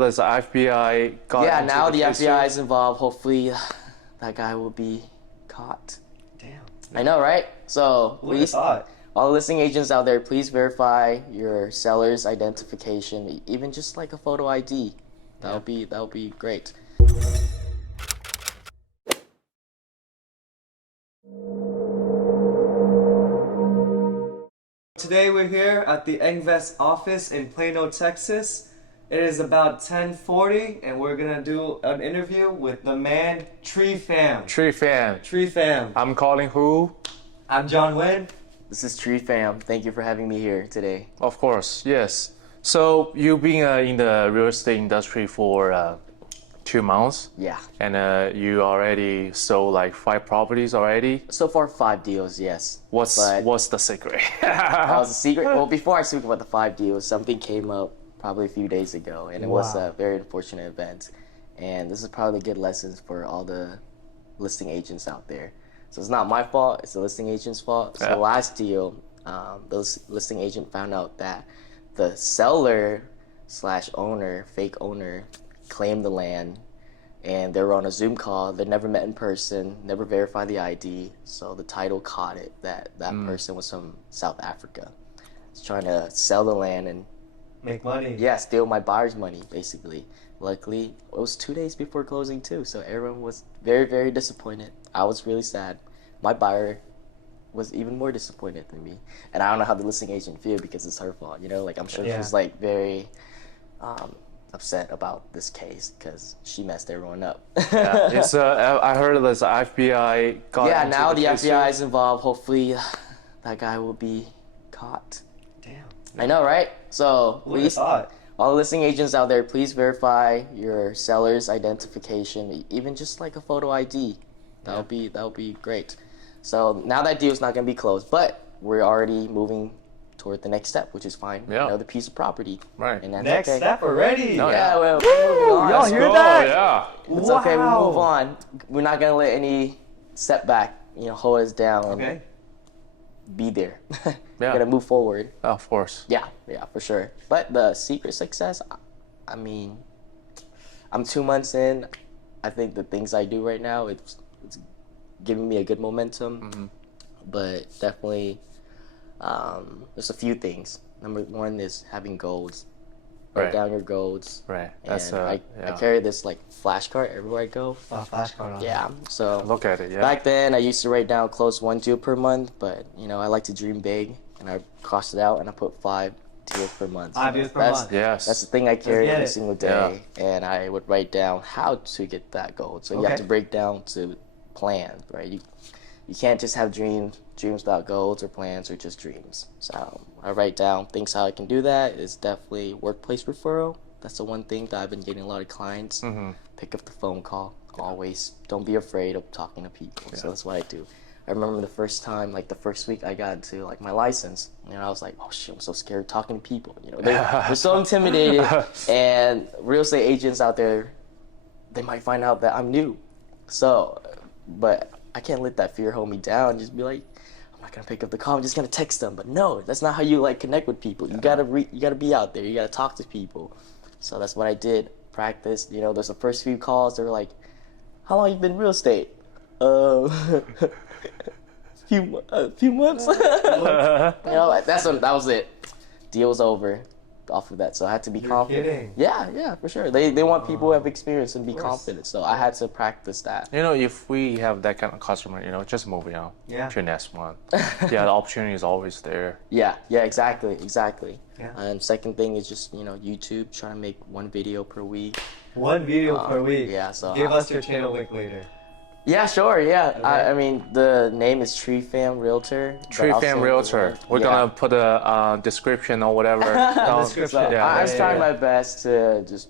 There's FBI got Yeah, into now the the case FBI too. is involved. Hopefully, that guy will be caught. Damn. I know, right? So please, all the listing agents out there, please verify your seller's identification, even just like a photo ID. That'll be great. Today we're here at the Engvest office in Plano, Texas. It is about 10:40 and we're gonna do an interview with the man Tri Pham. Tri Pham. Tri Pham. I'm calling who? I'm John Nguyen. This is Tri Pham. Thank you for having me here today. Of course, yes. So you've been in the real estate industry for 2 months. Yeah. And you already sold like 5 properties already. So far, 5 deals, yes. What's the secret? That was a secret. Well, before I speak about the 5 deals, something came up probably a few days ago, and it was a very unfortunate event. And this is probably good lessons for all the listing agents out there. So it's not my fault, it's the listing agent's fault. So the last deal, the listing agent found out that the seller / owner, fake owner, claimed the land, and they were on a Zoom call. They never met in person, never verified the ID, so the title caught it that person was from South Africa. He's trying to sell the land and Make money. yeah, steal my buyer's money, basically. Luckily, it was 2 days before closing too, so everyone was very, very disappointed. I was really sad. My buyer was even more disappointed than me, and I don't know how the listing agent feel because it's her fault. You know, like I'm sure she's like very upset about this case because she messed everyone up. Yeah, it's I heard there's FBI got yeah, into now the case FBI too. is involved. Hopefully, that guy will be caught. Damn. I know, right? So please, all the listing agents out there, please verify your seller's identification, even just like a photo ID. That'll be great. So now that deal's not gonna be closed, but we're already moving toward the next step, which is fine. Yeah. Another piece of property. Right. And that's Next okay. step already. No, Yeah, well, we're moving on. Y'all hear that? Yeah. It's okay, we move on. We're not gonna let any setback, hold us down. Okay. Be there. We're Yeah. gonna move forward. Of course. Yeah, for sure. But the secret success, I mean, I'm 2 months in. I think the things I do right now, it's giving me a good momentum. But definitely, there's a few things. Number 1 is having goals. Write down your goals. Right. And That's I carry this like flashcard everywhere I go. Flashcard on. Yeah. So Look at it. Yeah. back then, I used to write down close 1 deal per month, but I like to dream big, and I crossed it out and I put 5 deals per month. 5 deals per month. Yes. That's the thing I carry get every it. single day, and I would write down how to get that goal. So you have to break down to plans, right? You can't just have dreams without goals or plans or just dreams. So I write down things how I can do that. It's definitely workplace referral. That's the one thing that I've been getting a lot of clients. Pick up the phone call always. Don't be afraid of talking to people. So that's what I do. I remember the first time, like the first week I got into like my license, I was like, oh shit, I'm so scared talking to people. They're so intimidated, and real estate agents out there, they might find out that I'm new. So, but I can't let that fear hold me down. Just be like, I'm not gonna pick up the call. I'm just gonna text them. But no, that's not how you like connect with people. You gotta be out there. You gotta talk to people. So that's what I did. Practice. There's the first few calls. They were like, how long you been in real estate? Few months. That was it. Deal was over off of that. So I had to be confident. Kidding. Yeah, for sure. They want people who have experience and be confident. So I had to practice that. If we have that kind of customer, just moving on to the next one. Yeah, the opportunity is always there. Yeah, exactly. Yeah. And second thing is just, YouTube, trying to make 1 video per week. 1 video per week. Yeah, so give us your channel link later. Yeah, sure, yeah. Okay. I mean, the name is Tri Pham Realtor. Tri Pham Realtor. We're gonna put a description or whatever. Description. So I was trying my best to just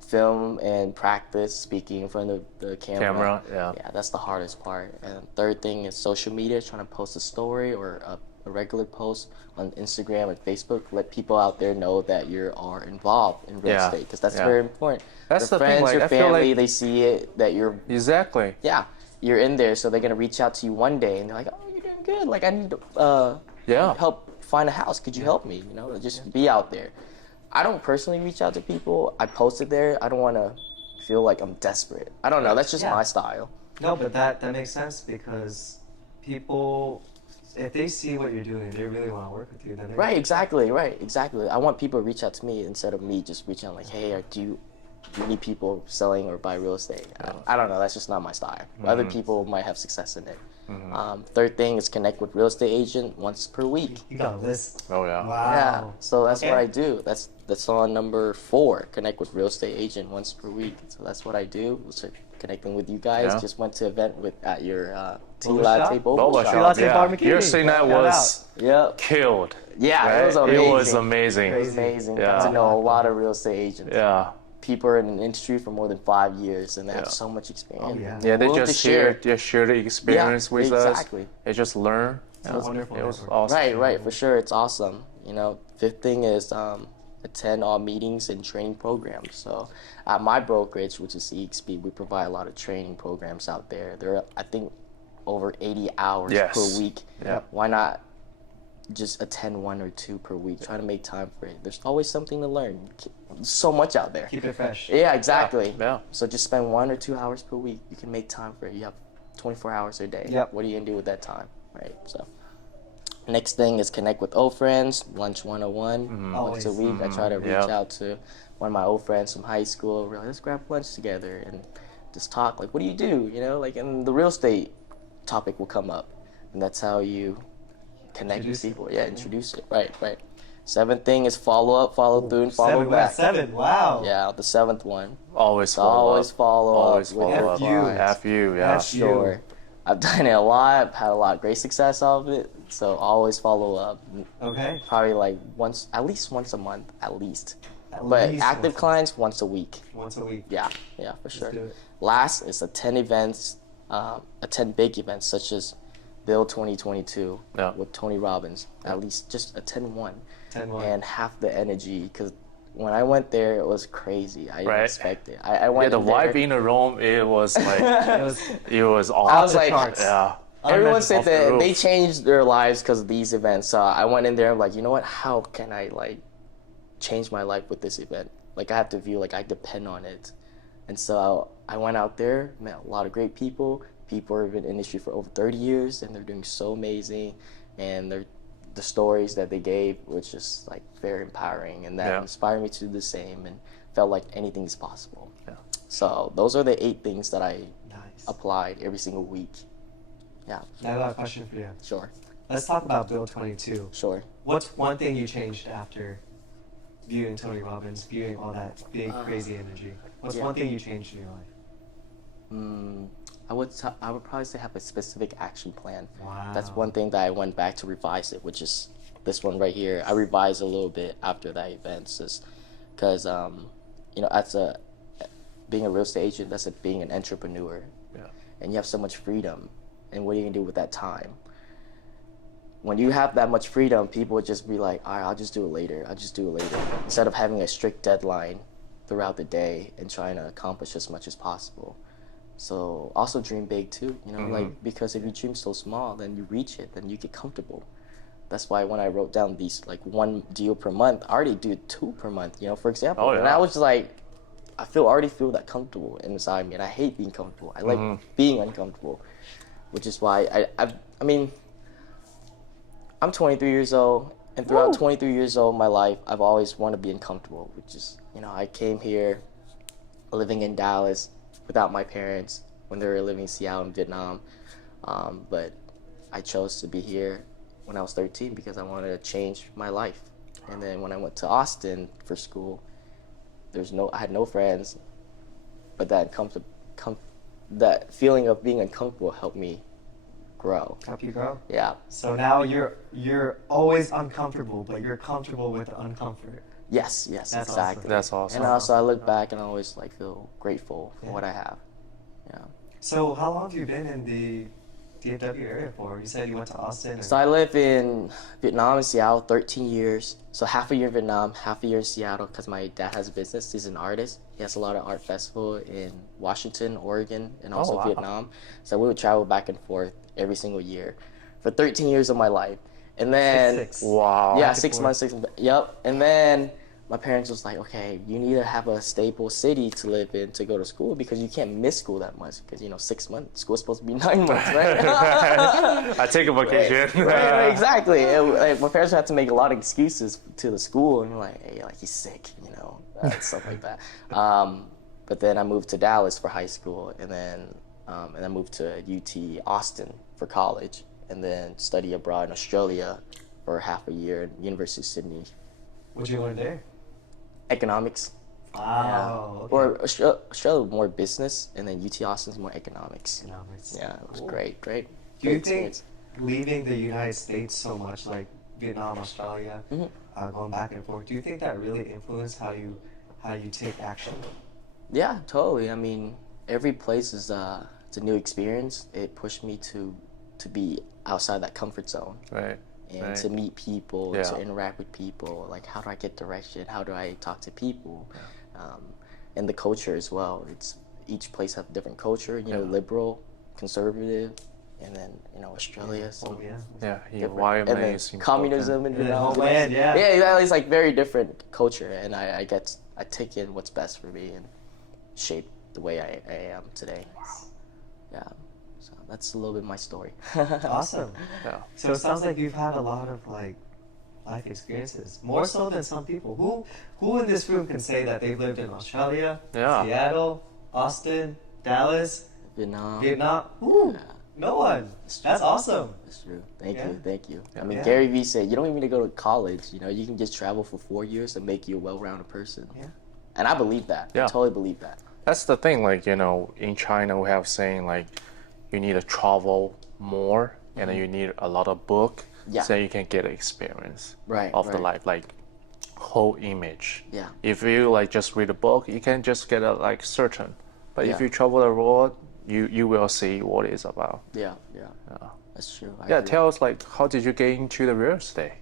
film and practice speaking in front of the camera. Yeah, that's the hardest part. And third thing is social media, trying to post a story or a regular post on Instagram and Facebook. Let people out there know that you are involved in real estate, because that's very important. That's your the friends, thing. Like, your I feel family, like they see it that you're you're in there, so they're gonna reach out to you one day and they're like, oh, you're doing good. Like I need to help find a house. Could you help me? Just be out there. I don't personally reach out to people. I post it there. I don't want to feel like I'm desperate. I don't know. That's just my style. No, but that makes sense because people, if they see what you're doing, they really want to work with you. Then Right, exactly. I want people to reach out to me instead of me just reaching out like, hey, do you need people selling or buy real estate? I don't know. That's just not my style. Other people might have success in it. Third thing is connect with real estate agent once per week. You got a list. Oh yeah. Wow. Yeah, so that's what I do. That's on number 4. Connect with real estate agent once per week. So that's what I do. So connecting with you guys. Yeah. Just went to event at your Tea Boba Latte shop? Boba Boba shop. shop. Latte Yeah. barbecue. Yesterday night Shout was Yep. killed. Yeah, Right? it was amazing. It was amazing. It was amazing. Yeah. Got to know a lot of real estate agents. Yeah. People are in the industry for more than 5 years, and they have so much experience. Oh, yeah. Yeah, they Willing to just share the experience with exactly. us. They just learn. It's a wonderful It was network. awesome. Right, for sure. It's awesome. You know, fifth thing is attend all meetings and training programs. So at my brokerage, which is EXP, we provide a lot of training programs out there. There are, I think, over 80 hours per week. Yeah. Why not just attend 1 or 2 per week? Try to make time for it. There's always something to learn. So much out there. Keep it fresh. Yeah, exactly. Yeah. So just spend 1 or 2 hours per week. You can make time for it. You have 24 hours a day. Yep. What are you gonna do with that time, right? So next thing is connect with old friends. Lunch 101 once a Always. week. I try to reach Yep. out to one of my old friends from high school. We're like, let's grab lunch together and just talk. Like, what do you do? You know, like, and the real estate topic will come up, and that's how you connect Introduce with it. people. Yeah, introduce it. Right. Seventh thing is follow up, follow through, and follow 7, back. 7. Wow. Yeah, the 7th one. Always So follow always up. follow Always up. with follow your up. you. clients. You, yeah. F you. Sure. I've done it a lot. I've had a lot of great success off of it. So always follow up. Okay. Probably like at least once a month, at least. At But least active once clients once a week. a week. Yeah, for sure. do it. Last is attend events, attend big events such as Build 2022 Yeah. with Tony Robbins. At least just attend one. 10-1. And half the energy, because when I went there, it was crazy. I didn't Right. expect it. I Yeah, went the in there, vibe in the room, it was like, It was it was I awesome. was like, charts. Yeah. everyone Off said the that roof. they changed their lives because of these events. So I went in there, I'm like, you know what? How can I like change my life with this event? Like I have to feel like I depend on it. And so I went out there, met a lot of great people. People have been in the industry for over 30 years, and they're doing so amazing. And the stories that they gave was just like very empowering, and that Yeah. inspired me to do the same, and felt like anything is possible. Yeah. So those are the 8 things that I nice. applied every single week. Yeah, Now I got a question for you. sure. Let's talk about Build 22. Sure. What's one thing you changed after viewing Tony Robbins, viewing all that big, crazy energy? What's yeah. one thing you changed in your life? I would probably say have a specific action plan. Wow. That's one thing that I went back to revise it, which is this one right here. I revised a little bit after that event, because you know, being a real estate agent, that's being an entrepreneur, Yeah. and you have so much freedom. And what are you gonna do with that time? When you have that much freedom, people would just be like, all right, I'll just do it later. Instead of having a strict deadline throughout the day and trying to accomplish as much as possible. So also dream big too, you know, like, because if you dream so small, then you reach it, then you get comfortable. That's why when I wrote down these like 1 deal per month, I already do 2 per month, you know, for example. Oh, yeah. And I was just like, I already feel that comfortable inside me, and I hate being comfortable. I like being uncomfortable, which is why I mean, I'm 23 years old, and throughout 23 years old of my life, I've always wanted to be uncomfortable, which is, you know, I came here living in Dallas without my parents when they were living in Seattle and Vietnam. But I chose to be here when I was 13 because I wanted to change my life. And then when I went to Austin for school, I had no friends, but that that feeling of being uncomfortable helped me grow. Help you grow? Yeah. So now you're always uncomfortable, but you're comfortable with the uncomfort. Yes, That's exactly. awesome. That's awesome. And also I look back and I always like feel grateful for what I have. Yeah. So how long have you been in the DFW area for? You said you went to Austin. So I live in Vietnam and Seattle 13 years. So half a year in Vietnam, half a year in Seattle because my dad has a business. He's an artist. He has a lot of art festival in Washington, Oregon, and also wow. Vietnam. So we would travel back and forth every single year for 13 years of my life. And then Six. Wow. yeah, Back and 6 forth. months, yep. And then my parents was like, okay, you need to have a stable city to live in to go to school because you can't miss school that much because 6 months school's supposed to be 9 months, right? I take a vacation. Right, exactly. Like, my parents had to make a lot of excuses to the school and like, hey, like he's sick, stuff like that. But then I moved to Dallas for high school, and then I moved to UT Austin for college, and then study abroad in Australia for half a year at University of Sydney. What'd you learn there? Economics. Wow. Okay. Or Australia more business, and then UT Austin's more economics. Economics. Yeah, it was Cool. great. Do you Great think experience. leaving the United States so much, like Vietnam, Australia, going back and forth, do you think that really influenced how you take action? Yeah, totally. I mean, every place is it's a new experience. It pushed me to be outside that comfort zone. Right. And to meet people, Yeah. to interact with people, like how do I get direction? How do I talk to people? And the culture as well. It's each place have different culture. Liberal, conservative, and then Australia. So Yeah. Yeah, different. environment And then is important. communism and Yeah, Vietnam. oh, man, yeah. Yeah, it's like very different culture, and I take in what's best for me and shape the way I am today. Yeah. So that's a little bit my story. Awesome. Yeah. So it sounds like you've had a lot of like life experiences, more so than some people. Who in this room can say that they've lived in Australia, Yeah. Seattle, Austin, Dallas, Vietnam. Vietnam? Ooh, Yeah. no one. That's awesome. That's true. Thank you. I Yeah. mean, Yeah. Gary Vee said you don't even need to go to college. You can just travel for 4 years and make you a well-rounded person. Yeah. And I believe that. Yeah. I totally believe that. That's the thing, like, in China we have saying like you need to travel more and then you need a lot of book Yeah. so you can get experience Right, of the right. life, like whole image. Yeah. If you like just read a book, you can just get a like certain. But if Yeah. you travel the world, you will see what it's about. Yeah. That's true. I Yeah, agree. tell us like how did you get into the real estate?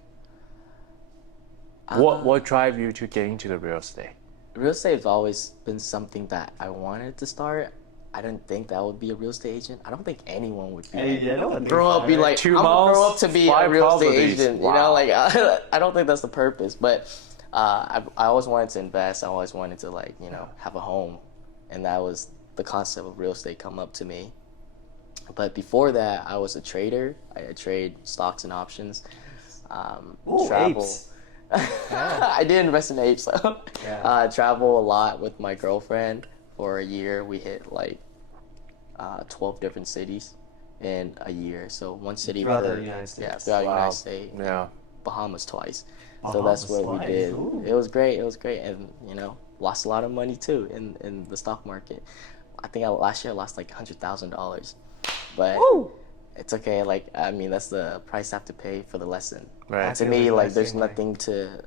Uh, What drive you to get into the real estate? Real estate has always been something that I wanted to start. I didn't think that I would be a real estate agent. I don't think anyone would be. Hey, yeah, no one grow thinks up, that, be right? like, 2 I'm gonna grow up months, to be a 5 real estate properties. agent. Wow. I don't think that's the purpose. But I always wanted to invest. I always wanted to have a home, and that was the concept of real estate come up to me. But before that, I was a trader. I trade stocks and options. Ooh, Travel. apes. I did invest in apes. So. Yeah. Travel a lot with my girlfriend for a year. We hit like 12 different cities in a year. So one city Throughout per the United States. Yeah, throughout the Wow. United States. Yeah. Bahamas twice. So Bahamas that's what we twice. did. Ooh. It was great. And lost a lot of money too in the stock market. I think last year I lost like $100,000. But Woo! it's okay. Like, I mean, that's the price I have to pay for the lesson. Right. To feel me, the like, exact there's same way. nothing to,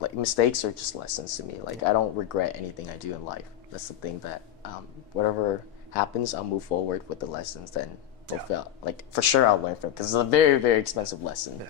like, mistakes are just lessons to me. Like, I don't regret anything I do in life. That's the thing that, whatever happens, I'll move forward with the lessons. Then, like, for sure I'll learn from it because it's a very, very expensive lesson.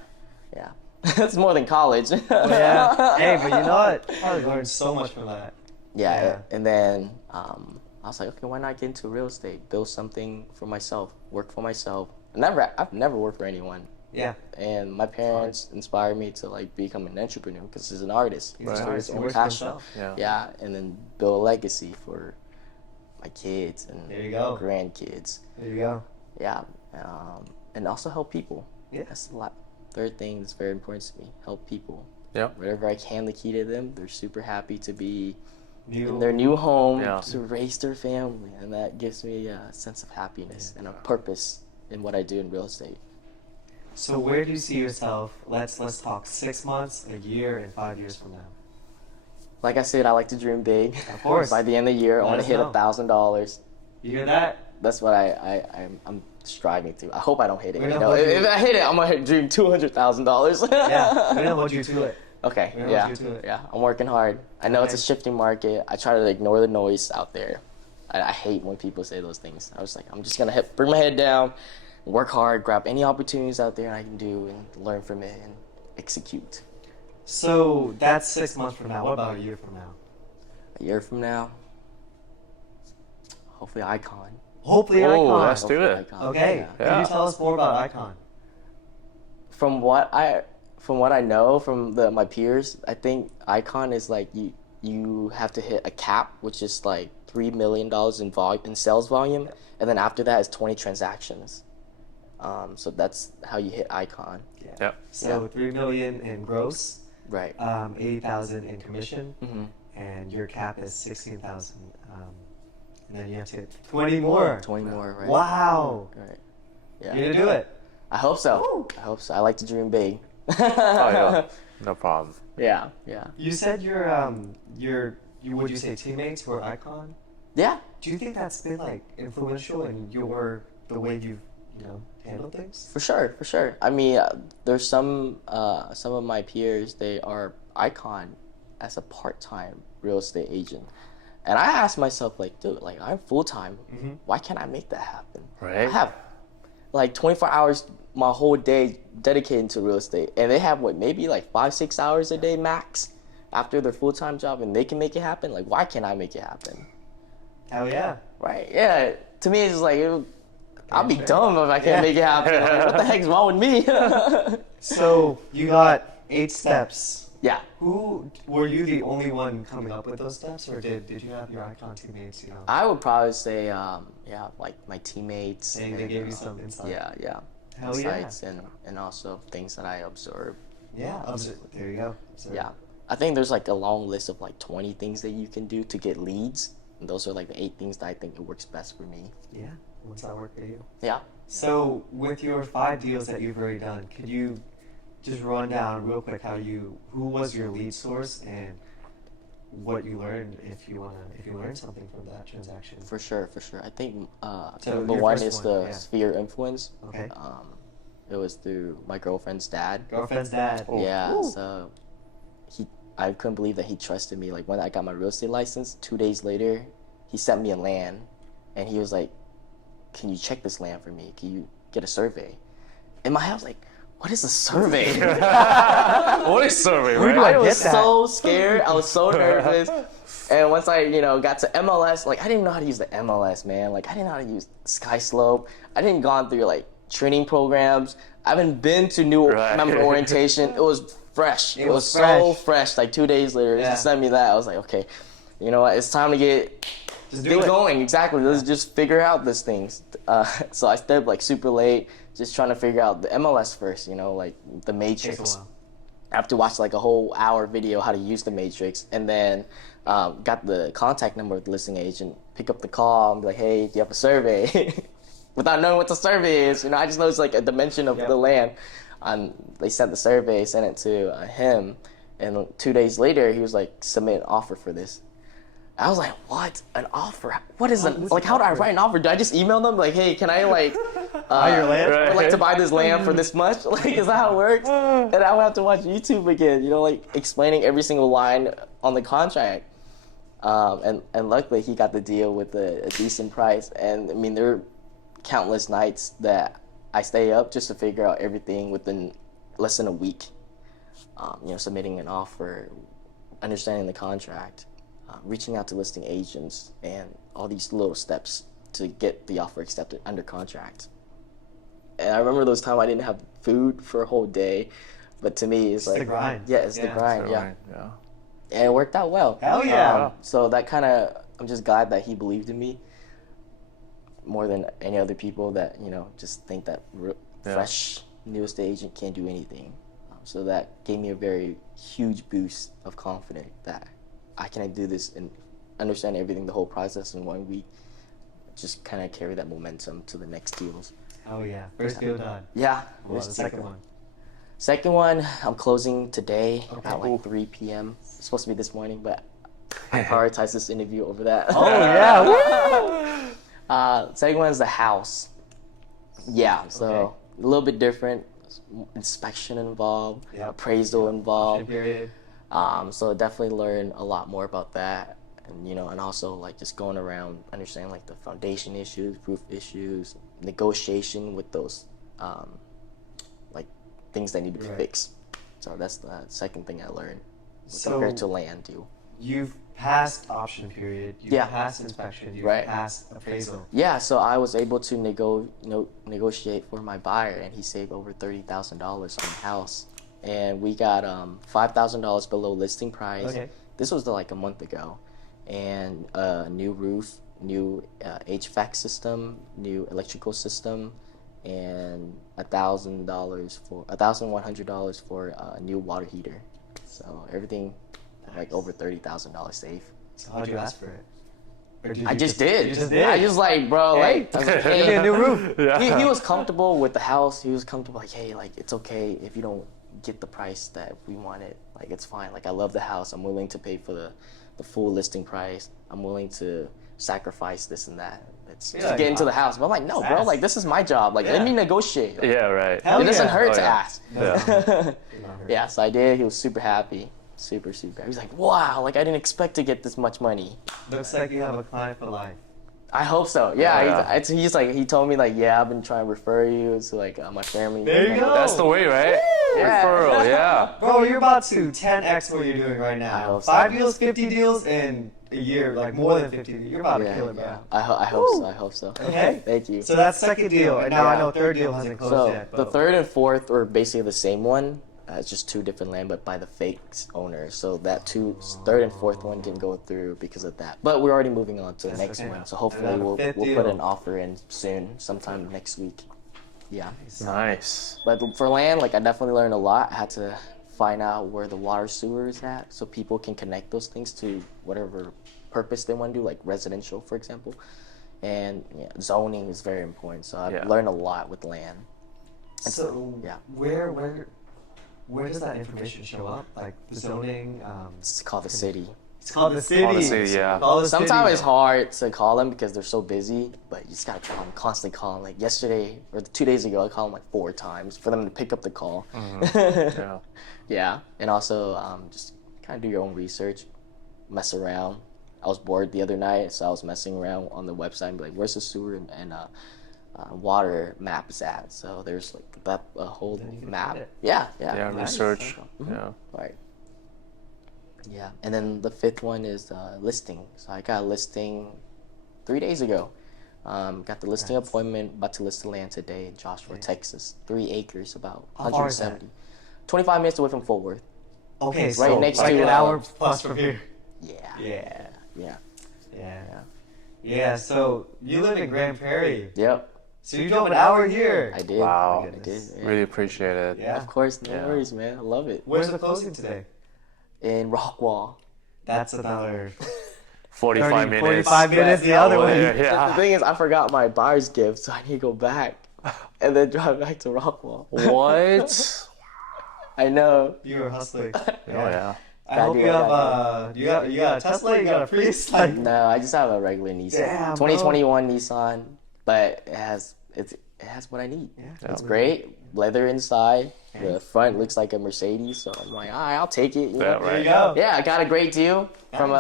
Yeah. It's more than college. Well, yeah. Hey, but you know what? I probably learned so much from that. Yeah. And then I was like, okay, why not get into real estate? Build something for myself. Work for myself. I've never worked for anyone. Yeah. And my parents inspired me to like become an entrepreneur because he's an artist. He's He's an doing artist. his He own works for passion. himself. Yeah. Yeah, and then build a legacy for my kids and There you go. grandkids. There you go. Yeah, and also help people. Yeah. That's a lot. Third thing that's very important to me: help people. Yeah. Whatever I can, the key to them. They're super happy to be You. in their new home Yeah. to raise their family, and that gives me a sense of happiness and a purpose in what I do in real estate. So where do you see yourself? Let's talk 6 months, a year, and 5 years from now. Like I said, I like to dream big. Of course. By the end of the year, I Let want to us hit know. $1,000. You hear that? That's what I'm striving to. I hope I don't hit it. We're You gonna know, hold you- if I hit it, I'm gonna dream $200,000. Yeah. We're gonna hold you to it. Okay. We're gonna Yeah. hold you to it. Yeah. I'm working hard. I know it's a Okay. shifting market. I try to ignore the noise out there. I hate when people say those things. I was like, I'm just gonna bring my head down, work hard, grab any opportunities out there I can do, and learn from it and execute. So that's 6 months from now. What about a year from now? A year from now, hopefully Icon. Hopefully, Oh, Icon. let's do Hopefully it. Icon. Okay. Yeah. Can Yeah. you tell us more about Icon? From what from what I know from my peers, I think Icon is like you have to hit a cap, which is like $3 million in sales volume, and then after that is 20 transactions. So that's how you hit Icon. Yeah. Yep. So 3 million in gross, Right. 80,000 in commission, Mm-hmm. and your cap is 16,000. And then you have to hit 20 more. 20 more, right? Wow. Right. Yeah. You're gonna do it. I hope so. Woo. I hope so. I like to dream big. Oh yeah, no problem. Yeah. Yeah. You said would you say teammates were Icon? Yeah. Do you think that's been like influential in the way you've handled things? For sure. For sure. I mean, there's some of my peers. They are Icon as a part-time real estate agent, and I asked myself, like, dude, like I'm full-time. Mm-hmm. Why can't I make that happen? Right. I have like 24 hours my whole day dedicated to real estate, and they have maybe like 5-6 hours a day max after their full-time job, and they can make it happen. Like, why can't I make it happen? Hell yeah. Right? Yeah. To me, it's just like I'll be sure. dumb if I can't make it happen. Like, what the heck's wrong with me? So you got 8 steps. Yeah. Who were you the only one coming up with those steps, or did you have your Icon teammates? I would probably say, like my teammates. Saying they gave you some insight. Yeah. Hell yeah. Insights and also things that I observe. Yeah. There you go. Observe. Yeah. I think there's like a long list of like 20 things that you can do to get leads. And those are like the 8 things that I think it works best for me. Yeah. What's that work for you? Yeah. So with your 5 deals that you've already done, could you just run down real quick who was your lead source and what you learned if you learned something from that transaction? For sure. I think So number your one first is one, the yeah. sphere influence. Okay. It was through my girlfriend's dad. Girlfriend's dad. Yeah, Ooh. so I couldn't believe that he trusted me. Like when I got my real estate license, 2 days later, he sent me a land, and he was like, "Can you check this land for me? Can you get a survey?" In my head, I was like, "What is a survey?" What is survey, Where right? do I I was get that? so scared. I was so nervous. And once I, got to MLS, like I didn't even know how to use the MLS, man. Like I didn't know how to use SkySlope. I didn't gone through like training programs. I haven't been to new Right. member orientation. It was fresh. It was fresh. so fresh. Like 2 days later, Yeah. he sent me that. I was like, okay, you know what? It's time to get Just do things it. going. Exactly. Let's just figure out these things. So I stayed up like super late, just trying to figure out the MLS first. Like the matrix. Takes a while. I have to watch like a whole hour video how to use the matrix, and then got the contact number of the listing agent, pick up the call and be like, hey, do you have a survey? Without knowing what the survey is, I just know it's like a dimension of Yep. the land. They sent the survey, sent it to him, and 2 days later he was like, submit an offer for this. I was like, what? An offer? What is What's like? an How do I offer? write an offer? Do I just email them like, hey, can I like Buy your land? I would like to buy this land for this much? Like, is that how it works? And I would have to watch YouTube again, like explaining every single line on the contract. And luckily he got the deal with a decent price. And I mean, there are countless nights that I stay up just to figure out everything within less than a week. Submitting an offer, understanding the contract, reaching out to listing agents, and all these little steps to get the offer accepted under contract. And I remember those times I didn't have food for a whole day, but to me it's It's like the grind. Yeah, it's the Yeah. grind. Yeah, Right, yeah. and it worked out well. Hell yeah. So that kind of, I'm just glad that he believed in me more than any other people that just think that fresh new estate agent can't do anything. So that gave me a very huge boost of confidence that I can do this and understand everything, the whole process in 1 week. Just kind of carry that momentum to the next deals. Oh yeah. First deal done. Yeah. Well, the second one. Second one, I'm closing today Okay. at like 3 p.m. It's supposed to be this morning, but I prioritize this interview over that. Oh yeah. Woo! Second one is the house. Yeah, so Okay. a little bit different. Inspection involved, Yep. appraisal involved. Period. So definitely learn a lot more about that, and and also like just going around understanding like the foundation issues, roof issues, negotiation with those like things that need to be Right. fixed. So that's the second thing I learned So compared to land deal. you've passed option period. You've Yeah. passed inspection. You've Right. passed appraisal. Yeah, so I was able to negotiate for my buyer, and he saved over $30,000 on the house and we got $5,000 below listing price. Okay. This was like a month ago, and new roof, new HVAC system, new electrical system, and $1,100 for a new water heater. So everything like over $30,000 safe. So how'd you ask for it? Or did I you just did. You just did. I just like, bro, Hey, like, I was like, give me hey. a new roof. He was comfortable with the house. He was comfortable, like, hey, like, it's okay if you don't get the price that we wanted. Like, it's fine. Like, I love the house. I'm willing to pay for the full listing price. I'm willing to sacrifice this and that. It's Yeah, just get into yeah. the house. But I'm like, no, bro, Ask. like, this is my job. Like, Yeah. let me negotiate. Like, Yeah, right. Hell it doesn't yeah. hurt Oh, to yeah. ask. Yeah. Yeah, so I did. He was super happy. Super happy. He was like, wow, like, I didn't expect to get this much money. Looks like you have a client for life. I hope so. Yeah, Yeah. he's like, he told me like, yeah, I've been trying to refer you to like my family. There you go. That's the way, right? Yeah. Referral, yeah. Bro, you're about to 10x what you're doing right I now. hope so. 5 deals, 50 deals in a year, like more than 50. You're about to kill it, bro. I hope so. I hope so. Okay. Thank you. So that's second deal, and now I Yeah. know third deal hasn't closed So yet. the but- third and fourth were basically the same one. It's just two different land, but by the fake owner. So that third and fourth one didn't go through because of that. But we're already moving on to the That's next okay. one. So hopefully And then we'll fifth put deal. an offer in soon, sometime next week. Yeah. Nice. But for land, like I definitely learned a lot. I had to find out where the water sewer is at, so people can connect those things to whatever purpose they want to do, like residential, for example. And yeah, zoning is very important. So I've Yeah. learned a lot with land. So yeah. where does that information show up? Like the zoning? It's called the city. It's called the city. Call the city, yeah. Call the Sometimes city. it's hard to call them because they're so busy, but you just gotta call them, constantly call them. Like yesterday or 2 days ago, I called them like 4 times for them to pick up the call. Yeah. Yeah, and also just kind of do your own research, mess around. I was bored the other night, so I was messing around on the website and be like, "Where's the sewer and water map is at?" So there's like that a whole Then you can map. find it. Yeah. Yeah, Nice. research. Mhm. Yeah. Right. Yeah, and then the fifth one is listing. So I got a listing 3 days ago. Got the listing Nice. appointment, about to list the land today in Joshua, Texas. 3 acres, about How far is that? 170. 25 minutes away from Fort Worth. Okay, so Right next like to, an hour plus from here. Yeah. Yeah. Yeah. Yeah. Yeah, so you live in Grand Prairie. Yep. So you drove an hour here. I did. Wow. I did. Yeah. Really appreciate it. Yeah. Of course, no Yeah. worries, man. I love it. Where's the closing today? In Rockwall. That's another 45 30, minutes. 45 minutes the other way. Yeah, The yeah. thing is, I forgot my buyer's gift, so I need to go back and then drive back to Rockwall. What? I know. You were hustling. Oh, yeah. I hope you have you got a Tesla, you got a Prius, like No, I just have a regular Nissan. Damn, bro. 2021 Nissan, but it has what I need. Yeah. It's great. Leather inside. The front looks like a Mercedes, so I'm like, all right, I'll take it. You Yeah, know? There you right. go. Yeah, I got a great deal from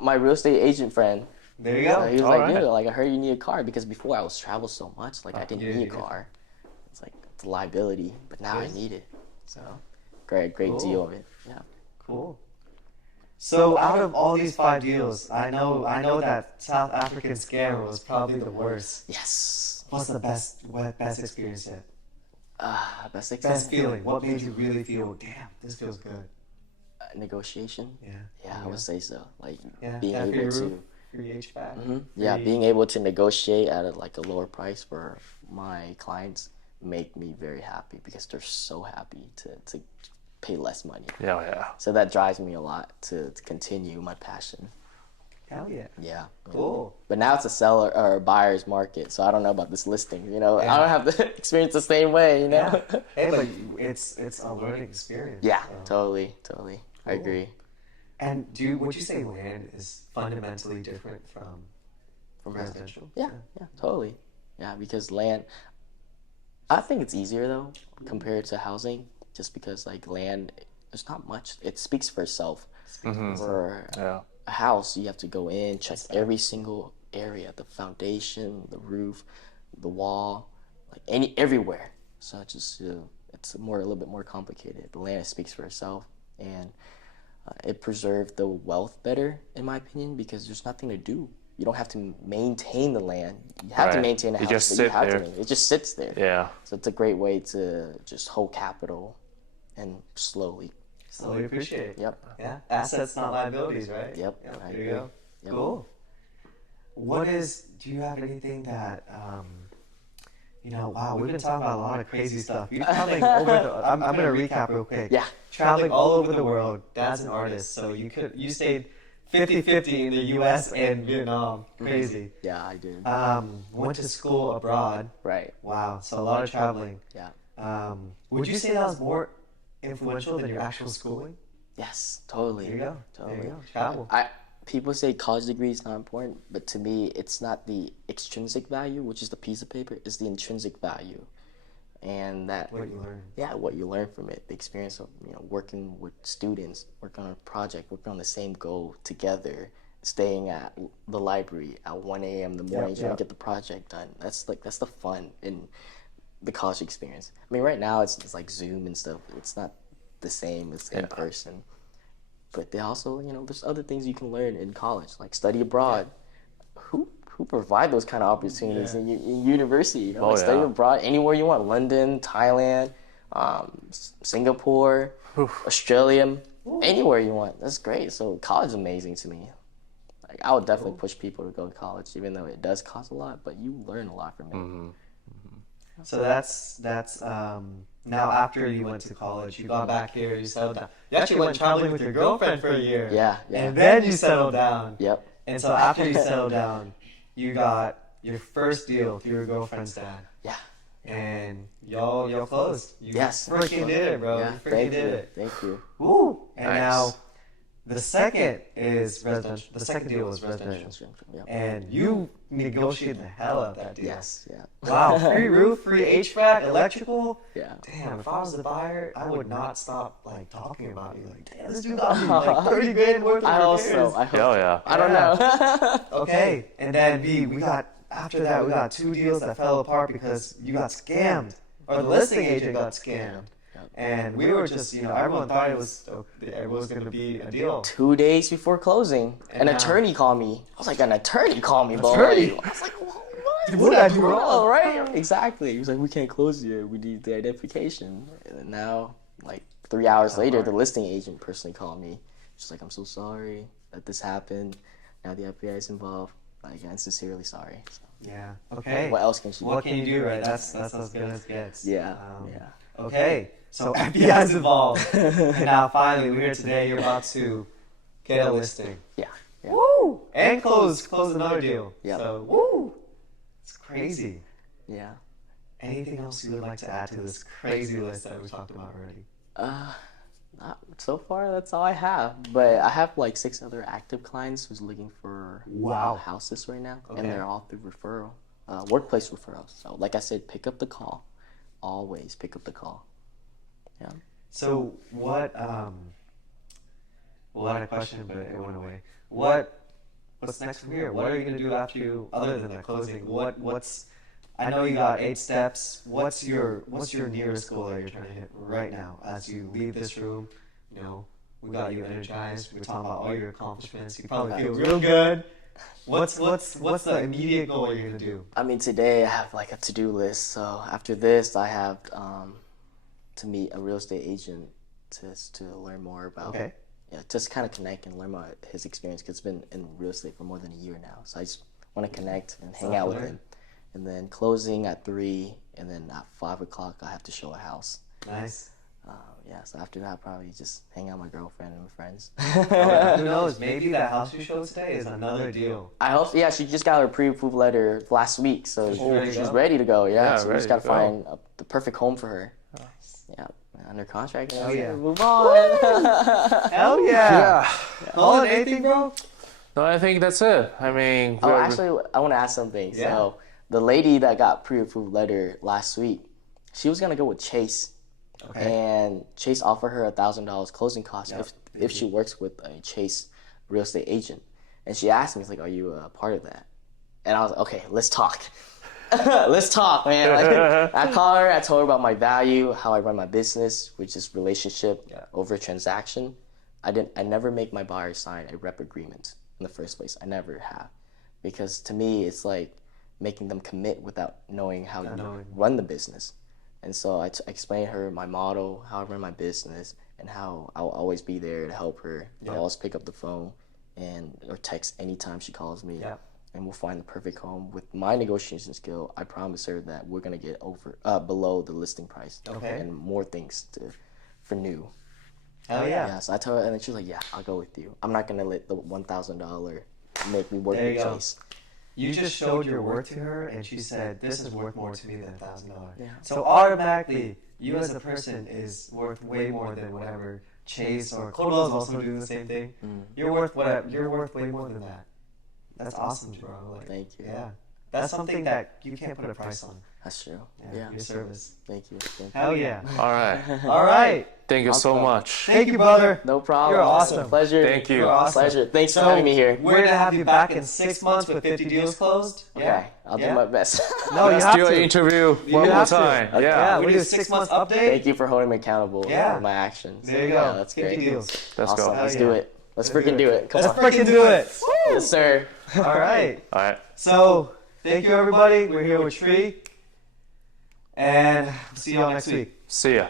my real estate agent friend. There you So go. he was All like, right. dude, like I heard you need a car because before I was travel so much, like I didn't you need a didn't. car. It's like it's a liability, but now I Yes. need it. So great Cool. deal of it. Yeah. Cool. So out of all these 5 deals, I know that South African scammer was probably the worst. Yes. What's the best experience yet? Best Best experience. feeling. What made you really feel, damn, this feels good? Negotiation. Yeah. Yeah, I would say so. Like Yeah. being That free able roof, to. free HVAC. Yeah, free- being able to negotiate at a lower price for my clients make me very happy because they're so happy to pay less money. Yeah, yeah. So that drives me a lot to continue my passion. Hell yeah. Yeah. Cool. But now it's a seller or a buyer's market, so I don't know about this listing. You know, Yeah. I don't have the experience the same way. You know. Yeah. Hey, but it's a learning experience. Yeah, so. totally. I Cool. agree. And would you say land is fundamentally different from residential? Yeah, totally. Yeah, because land, I think it's easier though compared to housing, just because like land, there's not much. It speaks for itself. For Yeah. a house, you have to go in, check every single area, the foundation, the roof, the wall, like everywhere. So it's a little bit more complicated. The land speaks for itself, and it preserves the wealth better, in my opinion, because there's nothing to do. You don't have to maintain the land. You have to Right. maintain the It house, just but you sit have there. to. It just sits there. Yeah. So it's a great way to just hold capital and slowly. Slowly appreciate. Yep. Yeah. Assets, not liabilities, right? Yep. Yeah, I there you agree. go. Yep. Cool. Do you have anything that, wow, we've been talking about a lot of crazy stuff. You're traveling I'm going to recap real quick. Yeah. Traveling all over the world. Dad's an artist, so you stayed 50-50 in the U.S. and Vietnam. Crazy. Yeah, I did. Went to school abroad. Right. Wow, so a lot of traveling. Yeah. Would you say that was more influential than your actual schooling? Yes, totally. There you go. Totally. There you go. Travel. People say college degree is not important, but to me, it's not the extrinsic value, which is the piece of paper, it's the intrinsic value. And that, What you learn. yeah, what you learn from it, the experience of working with students, working on a project, working on the same goal together, staying at the library at 1 a.m. in the morning trying to get the project done. That's the fun in the college experience. I mean, right now it's like Zoom and stuff. It's not the same as in person. But they also, there's other things you can learn in college, like study abroad. Who provide those kind of opportunities in university? Study abroad anywhere you want, London, Thailand, Singapore, Australia, anywhere you want. That's great. So college is amazing to me. Like, I would definitely push people to go to college, even though it does cost a lot, but you learn a lot from it. Mm-hmm. So that's now after you went to college, you got back here, you settled down. You actually went traveling with your girlfriend for a year. Yeah. And then you settled down. Yep. And so after you settled down, you got your first deal through your girlfriend's dad. Yeah. And y'all closed. You Yes. freaking did it, bro. Yeah, You freaking did it. Thank you. Woo! And Nice. now the second is residential. The second deal was residential. Yep. And you negotiated the hell out of that deal. Yes. Yeah. Wow, free roof, free HVAC, electrical. Yeah. Damn, if I was the buyer, I would not stop talking about you. Like, damn, this dude got me like 30 grand worth of I hope repairs. so. I hope Hell so. yeah. I don't know. Okay, and then we got after that we got 2 deals that fell apart because you got scammed, or the listing agent got scammed. And we were just, everyone thought it was going to be a deal. 2 days before closing, an now- attorney called me. I was like, an attorney called me, bro. Attorney? I was like, what? What did I do wrong? Oh, right? Exactly. He was like, we can't close you. We need the identification. And then now, like 3 hours later, the listing agent personally called me. She's like, I'm so sorry that this happened. Now the FBI is involved. Like, I'm sincerely sorry. So, Yeah. Okay. what else can she do? What can you do, right? That's as good as it gets. Yeah. Okay. So FBI's involved. And now finally we're here today. You're about to get a listing. Yeah. Woo! And close another deal. Yep. So woo! It's crazy. Yeah. Anything else you would like to add to this crazy list that we talked about already? Not so far. That's all I have. But I have like 6 other active clients who's looking for Wow. houses right now, Okay. and they're all through referral, workplace referrals. So, like I said, pick up the call. Always pick up the call. Yeah. So what? Well, I had a question, but it went away. What's next from here? What are you gonna do after you, other than the closing? What's? I know you got 8 steps. What's your nearest goal that you're trying to hit right now as you leave this room? We got you energized. We're talking about all your accomplishments. You probably feel real good. What's the immediate goal you're gonna do? I mean, today I have like a to-do list. So after this, I have to meet a real estate agent to learn more about. Okay. Yeah, just kind of connect and learn about his experience, because it's been in real estate for more than a year now. So I just want to connect and hang out with him. And then closing at 3, and then at 5 o'clock I have to show a house. Nice. Yeah, so after that, probably just hang out with my girlfriend and friends. Who knows? Maybe that house you showed today is another deal. I hope. Yeah, she just got her pre-approved letter last week, so she's ready to go. Yeah, so we just ready gotta to go. find the perfect home for her. Yeah, under contract. Oh, yeah. Move on. Hell yeah! Colin, anything, bro? No, I think that's it. I mean, Oh, actually, I want to ask something. Yeah. So the lady that got pre-approved letter last week, she was gonna go with Chase. Okay. And Chase offered her $1,000 closing costs if she works with a Chase real estate agent. And she asked me, "Like, are you a part of that?" And I was like, "Okay, let's talk. Let's talk, man." Like, I called her. I told her about my value, how I run my business, which is relationship over transaction. I never make my buyers sign a rep agreement in the first place. I never have, because to me, it's like making them commit without knowing how to run the business. And so I explained her my model, how I run my business, and how I'll always be there to help her. I'll always pick up the phone or text anytime she calls me. Yeah. And we'll find the perfect home. With my negotiation skill, I promise her that we're gonna get below the listing price. Okay. And more things for new. Hell yeah. Yeah. So I told her, and then she was like, "Yeah, I'll go with you. I'm not gonna let the $1,000 make me work There you the go. chase." You just showed your worth to her, and she said, "This is worth more to me than $1,000." Yeah. So automatically, you as a person is worth way more than whatever Chase or Codwell is also doing the same thing. You're worth whatever. You're worth way more than that. That's awesome, bro. Like, Thank you. Yeah, that's something that you can't put a price on. That's true. Yeah, Yeah. your service. Thank you. Thank Hell yeah. All right. All right. Thank you so Awesome. much. Thank you, brother. No problem. You're It's a awesome. pleasure. Thank you. You're awesome. Pleasure. Thanks So for having me here. we're gonna have you back in 6 months with 50 deals closed. Okay. I'll do my best. No, you Let's have do an to. interview one more have to. time. Okay. Yeah. We do a 6 months update. Thank you for holding me accountable Yeah. for my actions. There you go. Yeah, that's 50 great. deals. Let's Awesome. go. Let's Hell do yeah. it. Let's freaking do it. Come Let's on. freaking do it. Yes, sir. All right. All right. So thank you, everybody. We're here with Tree, and see y'all next week. See ya.